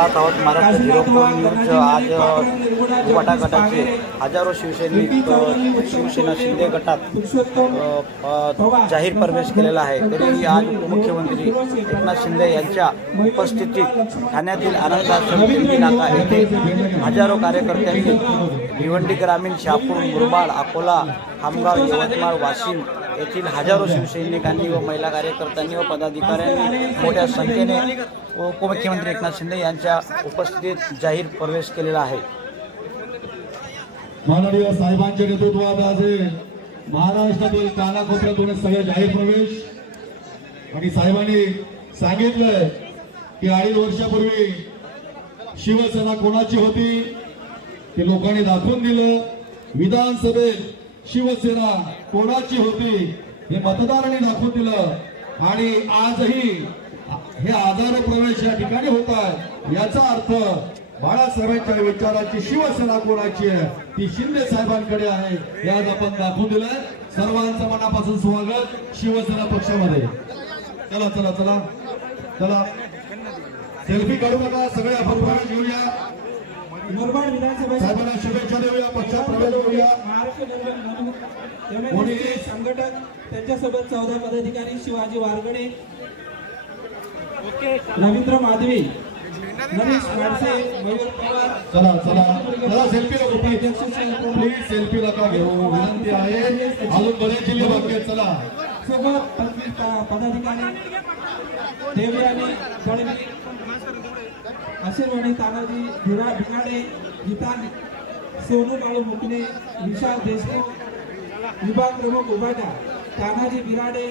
पाहत आहोत Maharashtra zero four news आज अ, गटाचे हजारो शिवसैनिक शिवसेना शिंदे गटात जाहीर प्रवेश केलेला आहे. तरीही आज उपमुख्यमंत्री एकनाथ शिंदे यांच्या उपस्थितीत ठाण्यातील आनंद आश्रम नाका येथे हजारो कार्यकर्त्यांनी भिवंडी ग्रामीण शहापूर मुरबाड अकोला खामगाव यवतमाळ वाशिम येथील हजारो शिवसैनिकांनी व महिला कार्यकर्त्यांनी व पदाधिकाऱ्यांनी मोठ्या संख्येने उपमुख्यमंत्री एकनाथ शिंदे यांच्या उपस्थितीत जाहीर प्रवेश केलेला आहे. माननीय साहेबांच्या नेतृत्वात आज महाराष्ट्रातील कानाकोपऱ्यातून सगळे जाहीर प्रवेश. आणि साहेबांनी सांगितलंय की अडीच वर्षापूर्वी शिवसेना कोणाची होती ते लोकांनी दाखवून दिलं. विधानसभेत शिवसेना कोणाची होती हे मतदारांनी दाखवून दिलं. आणि आजही हे आजार प्रवेश या ठिकाणी होत आहे. याचा अर्थ बाळासाहेबांच्या विचाराची शिवसेना कोणाची आहे? ती शिंदे साहेबांकडे आहे. हे आज आपण दाखवून दिलंय. सर्वांचं मनापासून स्वागत शिवसेना पक्षामध्ये. चला चला चला. चला. सेल्फी काढू नका. सगळे आपण प्रवेश घेऊया मुरबाड साहेबांना शुभेच्छा देऊया पक्षात प्रवेश करूया. महाराष्ट्र निर्माण संघटक त्यांच्यासोबत चौदा पदाधिकारी शिवाजी वारगडे रवींद्र माधवी नरेश माडसे मयूर पवार चला चला. चला सेल्फी प्लीज सेल्फी नका घेऊ. विनंती आहे. अजून बरेच जिल्हे बाकी आहेत. चला. सोबत प- पदाधिकारी देवी आणि दळवी आशीर्वाणी तानाजी भिरा भिगाडे गीता सोनू बाळू मुकणे विशाल देशमुख विभाग प्रमुख उभाटा तानाजी बिराडे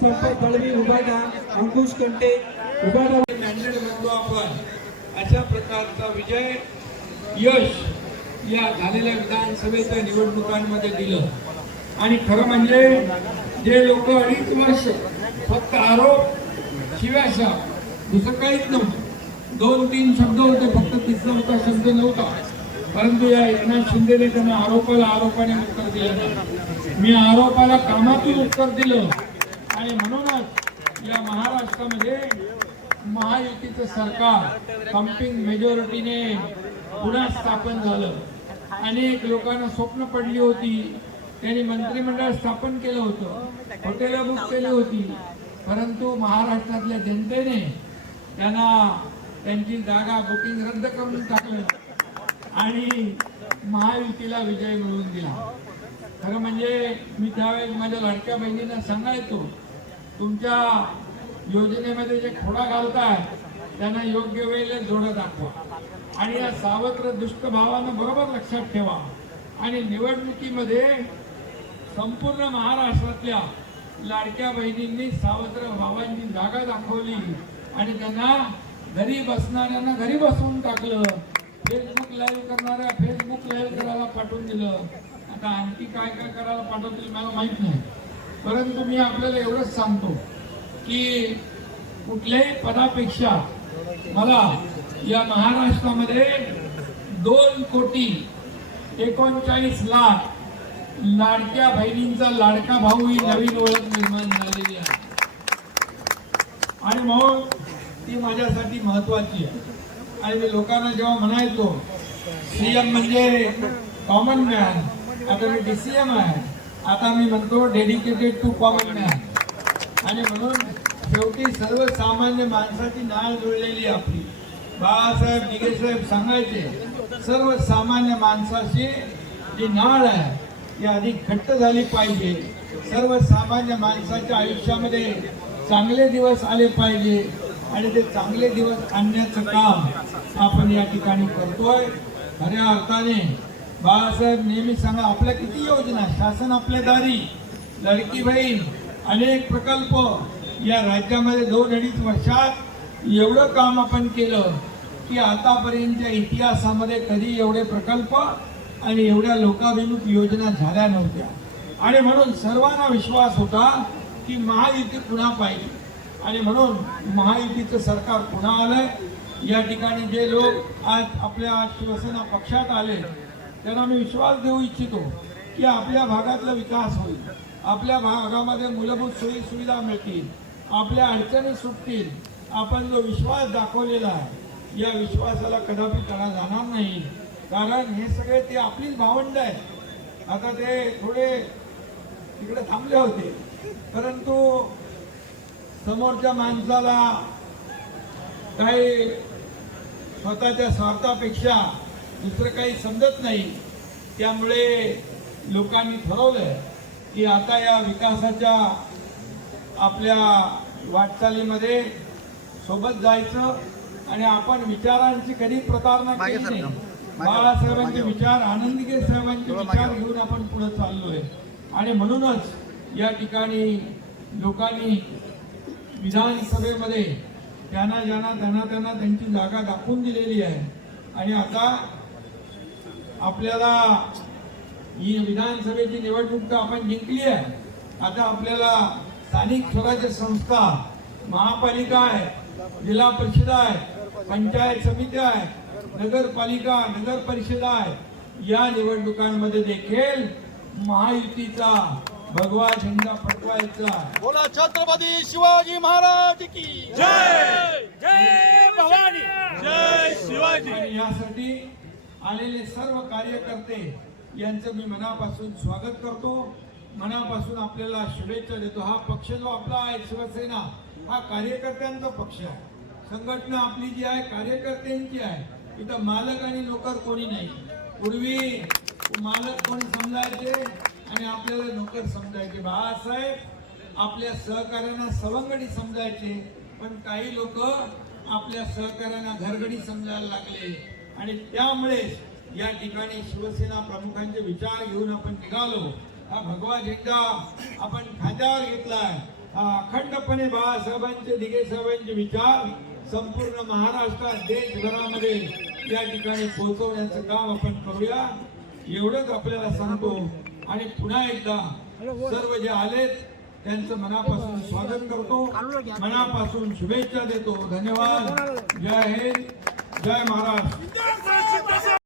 संपत दळवी उभाटा अंकुश कंटे उभाटा मॅन्डेट म्हणतो आपण. अशा प्रकारचा विजय यश या झालेल्या विधानसभेच्या निवडणुकांमध्ये दिलं. आणि खरं म्हणजे जे लोक अडीच वर्ष फक्त आरोप शिव्याशा दुसरं काहीच नव्हतं. दोन तीन शब्द होते फक्त तिसरा होता शब्द नव्हता. परंतु या एकनाथ शिंदेने त्यांना आरोपाला आरोपाने उत्तर दिलं मी आरोपाला कामातून उत्तर दिलं. आणि म्हणूनच या महाराष्ट्रामध्ये महायुतीचं सरकार पंपिंग मेजॉरिटीने पुन्हा स्थापन झालं. अनेक लोकांना स्वप्न पडली होती. त्यांनी मंत्रिमंडळ स्थापन केलं होतं. हॉटेल बुक केली होती. परंतु महाराष्ट्रातल्या जनतेने त्यांना त्यांची जागा बुकिंग रद्द करून टाकलं. आणि महायुतीला विजय मिळवून दिला. खरं म्हणजे मी त्यावेळेस माझ्या लाडक्या बहिणींना सांगायचो तुमच्या योजनेमध्ये जे खोडा घालताय त्यांना योग्य वेळेला जोडं दाखवा. आणि या सावत्र दुष्टभावानं बरोबर लक्षात ठेवा. आणि निवडणुकीमध्ये संपूर्ण महाराष्ट्रातल्या लाडक्या बहिणींनी सावत्र भावांनी जागा दाखवली. आणि त्यांना घरी बसणाऱ्यांना घरी बसवून टाकलं. फेसबुक लाईव्ह करणाऱ्या फेसबुक लाईव्ह करायला पाठवून दिलं. आता आणखी काय काय करायला पाठवतील मला माहीत नाही. परंतु मी आपल्याला एवढंच सांगतो की कुठल्याही पदापेक्षा मला या महाराष्ट्रामध्ये दोन कोटी एकोणचाळीस लाख लाडक्या बहिणींचा लाडका भाऊ ही नवीन ओळख निर्माण झालेली आहे. आणि म्हणून ती माझ्यासाठी महत्वाची आहे. आणि मी लोकांना जेव्हा म्हणायचो सीएम म्हणजे कॉमन मॅन आता मी डीसीएम आहे. आता मी म्हणतो डेडिकेटेड टू कॉमन मॅन आणि म्हणून शेवटी सर्वसामान्य माणसाची नाळ जुळलेली आहे आपली. बाळासाहेब दिघे साहेब सांगायचे सर्वसामान्य माणसाची जी नाळ आहे ती अधिक घट्ट झाली पाहिजे. सर्वसामान्य माणसाच्या आयुष्यामध्ये चांगले दिवस आले पाहिजे. आणि ते चांगले दिवस आणण्याचं काम आपण या ठिकाणी करतोय. खऱ्या अर्थाने बाळासाहेब नेहमी सांगा आपल्या किती योजना शासन आपल्या दारी लडकी बहीण अनेक प्रकल्प या राज्यामध्ये दोन अडीच वर्षात एवढं काम आपण केलं की आतापर्यंतच्या इतिहासामध्ये कधी एवढे प्रकल्प आणि एवढ्या लोकाभिमुख योजना झाल्या नव्हत्या. आणि म्हणून सर्वांना विश्वास होता की महायुती पुन्हा पाहिजे आणि म्हणून महायुतीचं सरकार पुन्हा आलंय. या ठिकाणी जे लोक आज आपल्या शिवसेना पक्षात आले त्यांना मी विश्वास देऊ इच्छितो की आपल्या भागातला विकास होईल. आपल्या भागामध्ये मूलभूत सोयी सुविधा मिळतील. आपल्या अडचणी सुटतील. आपण जो विश्वास दाखवलेला आहे या विश्वासाला कदापि तडा जाणार नाही. कारण हे सगळे ते आपलीच भावंड आहेत. आता ते थोडे तिकडे थांबले होते. परंतु समोरच्या माणसाला काही स्वतःच्या स्वार्थापेक्षा दुसरं काही समजत नाही. त्यामुळे लोकांनी ठरवलंय की आता या विकासाच्या आपल्या वाटचालीमध्ये सोबत जायचं आणि आपण विचारांची कधी प्रतारणा केली नाही. बाळासाहेबांचे विचार आनंदगे साहेबांचे विचार घेऊन आपण पुढे चाललोय. आणि म्हणूनच या ठिकाणी लोकांनी विधानसभेमध्ये त्यांना ज्यांना त्यांना त्यांना त्यांची जागा दाखवून दिलेली आहे. आणि आता आपल्याला ही विधानसभेची निवडणूक तर आपण जिंकली आहे. आता आपल्याला स्थानिक स्वराज्य संस्था महापालिका आहे जिल्हा परिषद आहे पंचायत समिती आहे नगरपालिका नगर परिषद आहे. या निवडणुकांमध्ये देखील महायुतीचा भगवा झेंडा फडकवायचा. बोला छत्रपती शिवाजी महाराज की आणि यासाठी आलेले सर्व कार्यकर्ते यांचं मी मनापासून स्वागत करतो. मनापासून आपल्याला शुभेच्छा देतो. हा पक्ष जो आपला आहे शिवसेना हा कार्यकर्त्यांचा पक्ष आहे. संघटना आपली जी आहे कार्यकर्त्यांची आहे. इथं मालक आणि नोकर कोणी नाही. पूर्वी मालक कोणी समजायचे? आणि आपल्याला नोकर समजायचे बाळासाहेब आपल्या सहकार्यांना सवंगडी समजायचे पण काही लोक आपल्या सहकार्यांना घरगडी समजायला लागले. आणि त्यामुळे या ठिकाणी शिवसेना प्रमुखांचे विचार घेऊन आपण निघालो. हा भगवा झेंडा आपण खांद्यावर घेतलाय. हा अखंडपणे बाळासाहेबांचे दिघे साहेबांचे विचार संपूर्ण महाराष्ट्रात देशभरामध्ये या ठिकाणी पोहोचवण्याचं काम आपण करूया. एवढंच आपल्याला सांगतो. आणि पुन्हा एकदा सर्व जे आलेत त्यांचं मनापासून स्वागत करतो. मनापासून शुभेच्छा देतो. धन्यवाद. जय हिंद. जय महाराष्ट्र.